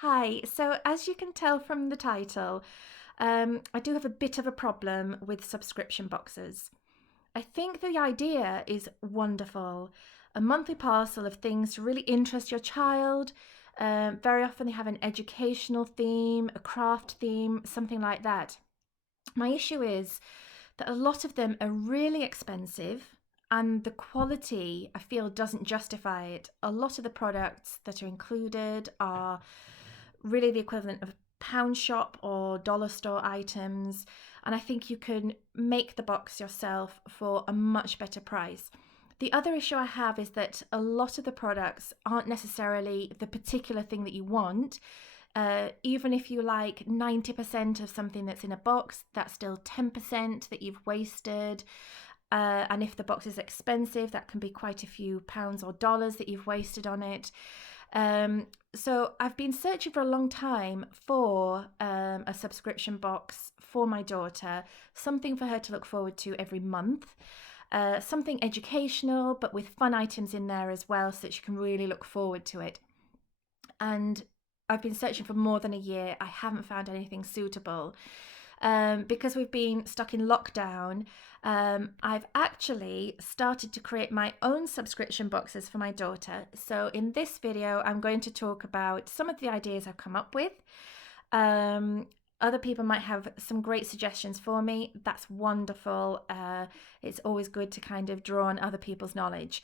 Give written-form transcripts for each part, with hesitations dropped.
Hi, so as you can tell from the title, I do have a bit of a problem with subscription boxes. I think the idea is wonderful. A monthly parcel of things to really interest your child. Very often they have an educational theme, a craft theme, something like that. My issue is that a lot of them are really expensive and the quality I feel doesn't justify it. A lot of the products that are included are really the equivalent of pound shop or dollar store items, and I think you can make the box yourself for a much better price. The other issue I have is that a lot of the products aren't necessarily the particular thing that you want. Even if you like 90% of something that's in a box, that's still 10% that you've wasted. And if the box is expensive, that can be quite a few pounds or dollars that you've wasted on it. So I've been searching for a long time for a subscription box for my daughter, something for her to look forward to every month. Something educational, but with fun items in there as well, so that she can really look forward to it. And I've been searching for more than a year. I haven't found anything suitable. Because we've been stuck in lockdown, I've actually started to create my own subscription boxes for my daughter. So in this video, I'm going to talk about some of the ideas I've come up with. Other people might have some great suggestions for me. That's wonderful. It's always good to kind of draw on other people's knowledge.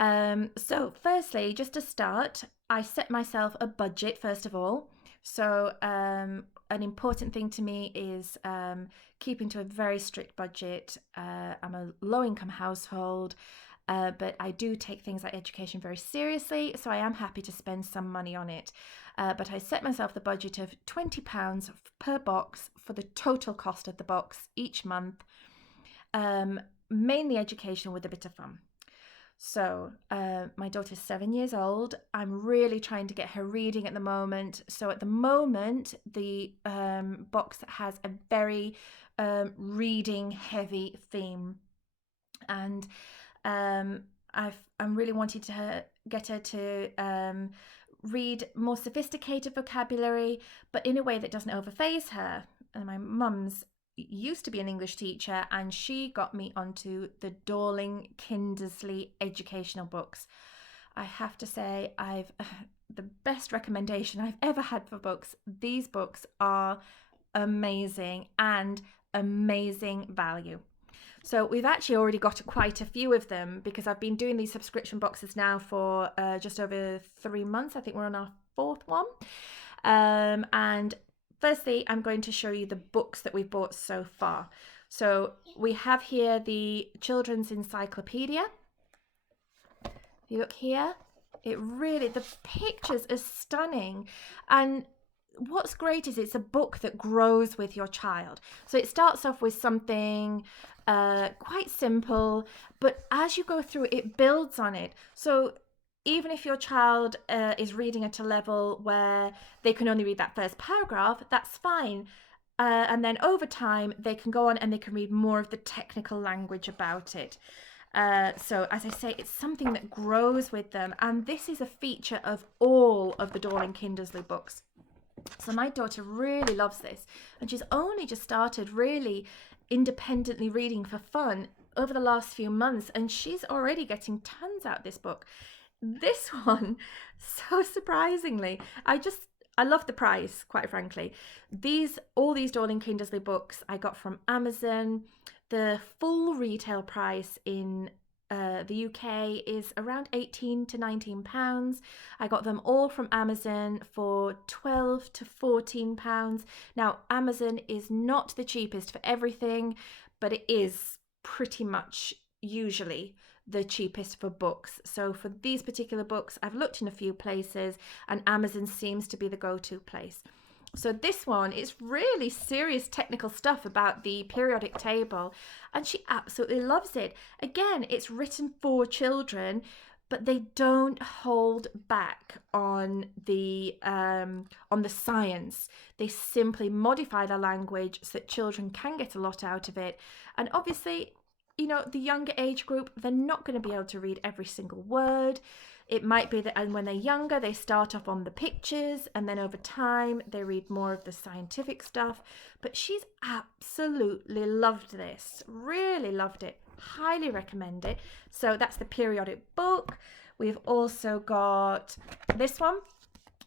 So firstly, just to start, I set myself a budget first of all. So an important thing to me is keeping to a very strict budget. I'm a low-income household, but I do take things like education very seriously, so I am happy to spend some money on it. But I set myself the budget of £20 per box for the total cost of the box each month, mainly educational with a bit of fun. So my daughter's 7 years old. I'm really trying to get her reading at the moment. So at the moment, the box has a very reading heavy theme. And I'm really wanting to get her to read more sophisticated vocabulary, but in a way that doesn't overphase her. And my mum's used to be an English teacher, and she got me onto the Dorling Kindersley educational books. I have to say, I've the best recommendation I've ever had for books. These books are amazing and amazing value. So we've actually already got quite a few of them because I've been doing these subscription boxes now for just over 3 months. I think we're on our fourth one. And firstly, I'm going to show you the books that we've bought so far. So we have here the Children's Encyclopedia. If you look here, the pictures are stunning. And what's great is it's a book that grows with your child. So it starts off with something quite simple, but as you go through it builds on it. So even if your child is reading at a level where they can only read that first paragraph, that's fine. And then over time, they can go on and they can read more of the technical language about it. So as I say, it's something that grows with them. And this is a feature of all of the Dorling Kindersley books. So my daughter really loves this. And she's only just started really independently reading for fun over the last few months. And she's already getting tons out of this book. This one, so surprisingly, I love the price, quite frankly. All these Dorling Kindersley books I got from Amazon. The full retail price in the UK is around £18 to £19. I got them all from Amazon for £12 to £14. Now, Amazon is not the cheapest for everything, but it is pretty much usually the cheapest for books. So for these particular books, I've looked in a few places and Amazon seems to be the go-to place. So this one is really serious technical stuff about the periodic table, and she absolutely loves it. Again, it's written for children, but they don't hold back on the science. They simply modify the language so that children can get a lot out of it. And obviously, the younger age group, they're not going to be able to read every single word. It might be that, and when they're younger, they start off on the pictures, and then over time they read more of the scientific stuff. But she's absolutely loved this, really loved it, highly recommend it. So that's the periodic book. We've also got this one.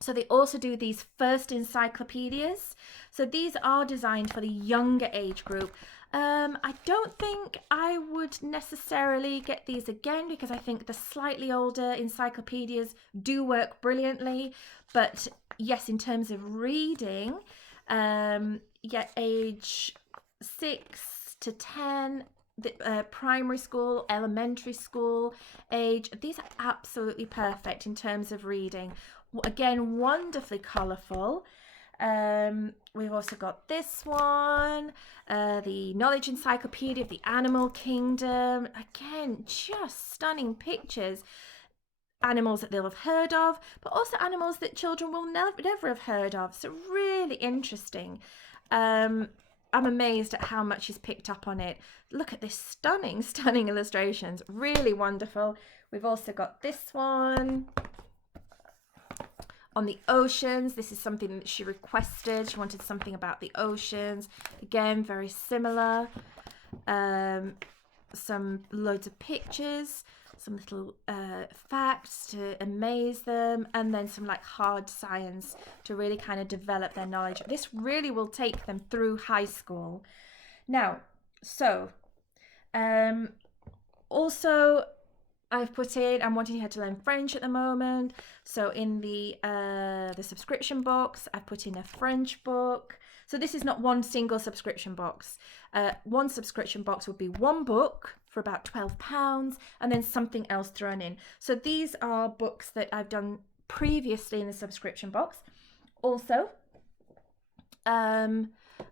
So they also do these first encyclopedias. So these are designed for the younger age group. I don't think I would necessarily get these again, because I think the slightly older encyclopedias do work brilliantly. But yes, in terms of reading, age 6 to 10, primary school, elementary school age, these are absolutely perfect in terms of reading. Again, wonderfully colourful. We've also got this one, the Knowledge Encyclopedia of the Animal Kingdom. Again, just stunning pictures. Animals that they'll have heard of, but also animals that children will never have heard of. So really interesting. I'm amazed at how much he's picked up on it. Look at this stunning illustrations. Really wonderful. We've also got this one on the oceans. This is something that she requested. She wanted something about the oceans. Again, very similar. Some loads of pictures, some little facts to amaze them, and then some like hard science to really kind of develop their knowledge. This really will take them through high school. Now, so also I've put in, I'm wanting her to learn French at the moment. So in the subscription box, I've put in a French book. So this is not one single subscription box. One subscription box would be one book for about £12 and then something else thrown in. So these are books that I've done previously in the subscription box. Also, a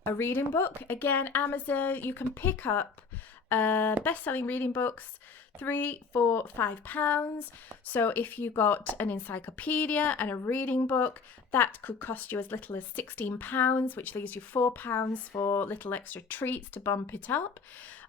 reading book. Again, Amazon, you can pick up best-selling reading books, £3, £4, £5. So if you got an encyclopedia and a reading book, that could cost you as little as £16, which leaves you £4 for little extra treats to bump it up.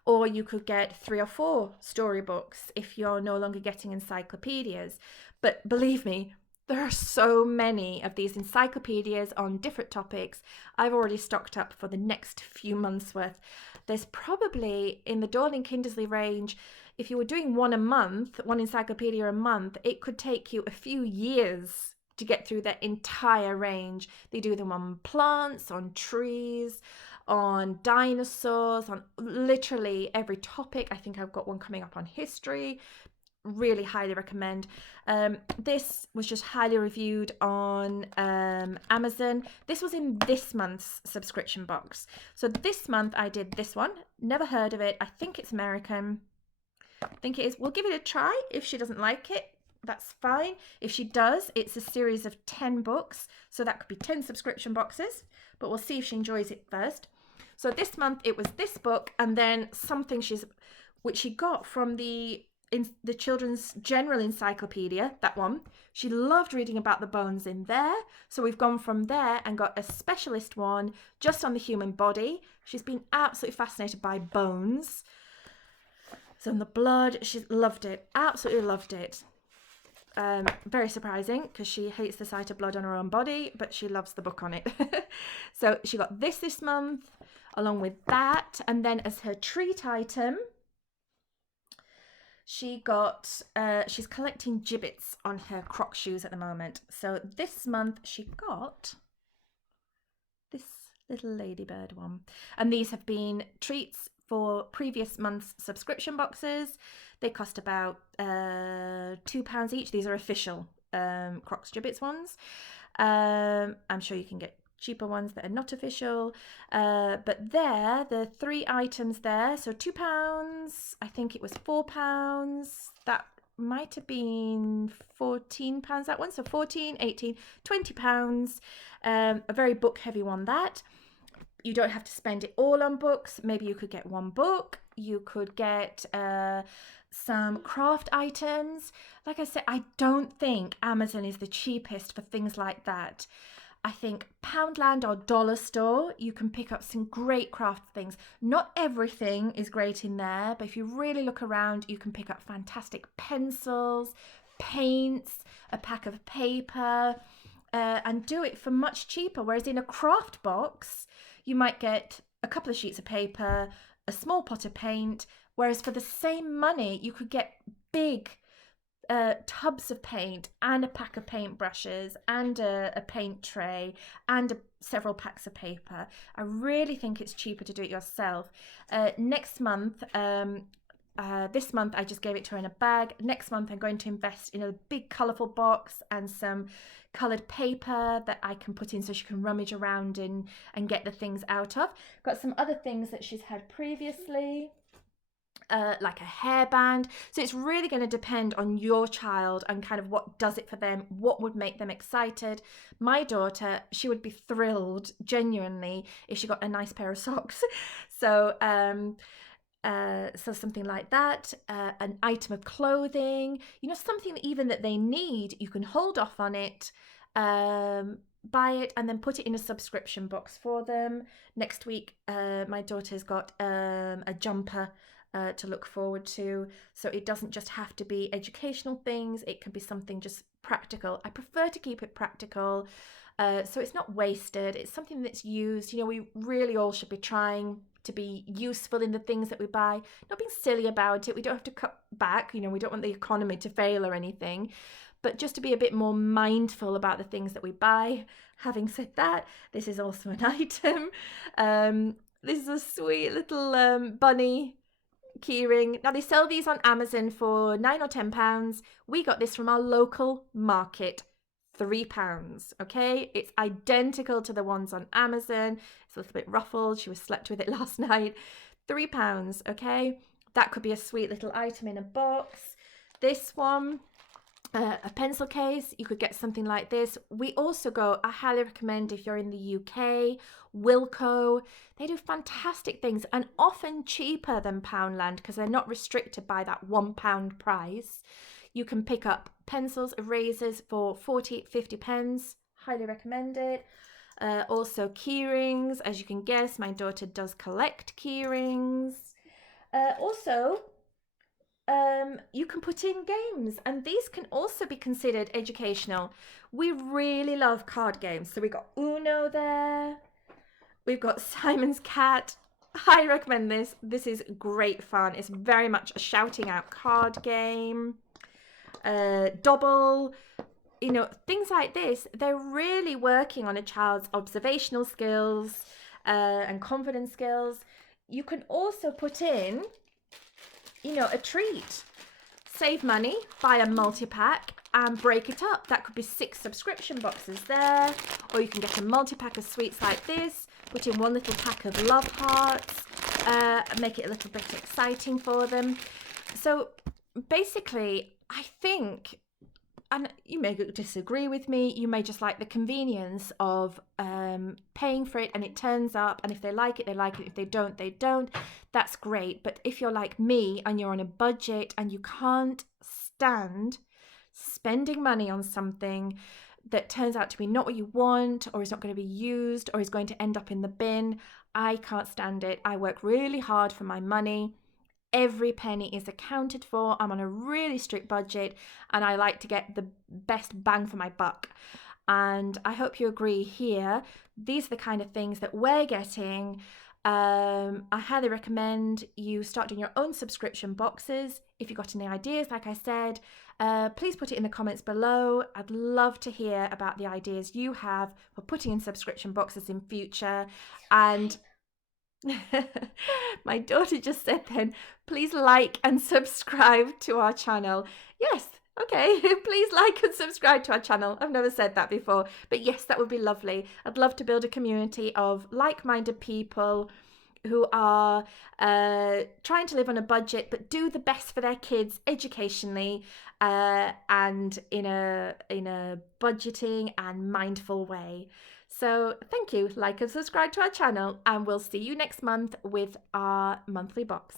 Or you could get 3 or 4 storybooks if you're no longer getting encyclopedias. But believe me, there are so many of these encyclopedias on different topics. I've already stocked up for the next few months worth. There's probably, in the Dorling Kindersley range, if you were doing one a month, one encyclopedia a month, it could take you a few years to get through their entire range. They do them on plants, on trees, on dinosaurs, on literally every topic. I think I've got one coming up on history. Really highly recommend. This was just highly reviewed on Amazon. This was in this month's subscription box. So this month I did this one. Never heard of it. I think it's American. I think it is. We'll give it a try. If she doesn't like it, that's fine. If she does, it's a series of 10 books. So that could be 10 subscription boxes, but we'll see if she enjoys it first. So this month it was this book, and then something which she got from the Children's General Encyclopedia, that one. She loved reading about the bones in there. So we've gone from there and got a specialist one just on the human body. She's been absolutely fascinated by bones. So in the blood, she loved it, absolutely loved it. Very surprising, because she hates the sight of blood on her own body, but she loves the book on it. So she got this month, along with that. And then as her treat item, she got, she's collecting gibbets on her Croc shoes at the moment. So this month she got this little ladybird one. And these have been treats for previous month's subscription boxes. They cost about £2 each. These are official Crocs gibbets ones. I'm sure you can get cheaper ones that are not official, but there, the 3 items there, so £2, I think it was £4, that might have been £14, that one, so 14, 18, £20, a very book heavy one. That you don't have to spend it all on books. Maybe you could get one book, you could get some craft items. Like I said, I don't think Amazon is the cheapest for things like that. I think Poundland or Dollar Store, you can pick up some great craft things. Not everything is great in there, but if you really look around, you can pick up fantastic pencils, paints, a pack of paper, and do it for much cheaper. Whereas in a craft box, you might get a couple of sheets of paper, a small pot of paint, whereas for the same money, you could get big tubs of paint and a pack of paintbrushes and a paint tray and several packs of paper. I really think it's cheaper to do it yourself. Next month, this month I just gave it to her in a bag. Next month I'm going to invest in a big colourful box and some coloured paper that I can put in so she can rummage around in and get the things out of. Got some other things that she's had previously. Like a hairband. So it's really going to depend on your child and kind of what does it for them, what would make them excited. My daughter, she would be thrilled genuinely if she got a nice pair of socks. So something like that, an item of clothing, something that even that they need, you can hold off on it, buy it and then put it in a subscription box for them. Next week, my daughter's got a jumper to look forward to, so it doesn't just have to be educational things, it can be something just practical. I prefer to keep it practical, so it's not wasted, it's something that's used. We really all should be trying to be useful in the things that we buy, not being silly about it. We don't have to cut back, we don't want the economy to fail or anything, but just to be a bit more mindful about the things that we buy. Having said that, this is also an item. This is a sweet little bunny keyring. Now they sell these on Amazon for £9 or £10. We got this from our local market, £3. Okay, it's identical to the ones on Amazon. It's a little bit ruffled. She was slept with it last night. £3. Okay, that could be a sweet little item in a box. This one, a pencil case. You could get something like this. We also go, I highly recommend if you're in the UK, Wilko. They do fantastic things and often cheaper than Poundland because they're not restricted by that £1 price. You can pick up pencils, erasers for 40-50 pence. Highly recommend it. Also keyrings. As you can guess, my daughter does collect keyrings. Also, you can put in games, and these can also be considered educational. We really love card games. So we got Uno there. We've got Simon's Cat. I recommend this. This is great fun. It's very much a shouting out card game. Double, things like this. They're really working on a child's observational skills and confidence skills. You can also put in, a treat. Save money, buy a multi-pack and break it up. That could be 6 subscription boxes there. Or you can get a multi-pack of sweets like this, put in one little pack of love hearts, make it a little bit exciting for them. So basically, I think, and you may disagree with me, you may just like the convenience of paying for it and it turns up, and if they like it, they like it. If they don't, they don't. That's great. But if you're like me and you're on a budget and you can't stand spending money on something that turns out to be not what you want, or is not going to be used, or is going to end up in the bin, I can't stand it. I work really hard for my money. Every penny is accounted for. I'm on a really strict budget and I like to get the best bang for my buck. And I hope you agree here. These are the kind of things that we're getting. I highly recommend you start doing your own subscription boxes. If you've got any ideas, like I said, please put it in the comments below. I'd love to hear about the ideas you have for putting in subscription boxes in future. And my daughter just said then, please like and subscribe to our channel. Yes, okay, please like and subscribe to our channel. I've never said that before, but yes, that would be lovely. I'd love to build a community of like-minded people who are trying to live on a budget but do the best for their kids educationally and in a budgeting and mindful way. So thank you, like and subscribe to our channel, and we'll see you next month with our monthly box.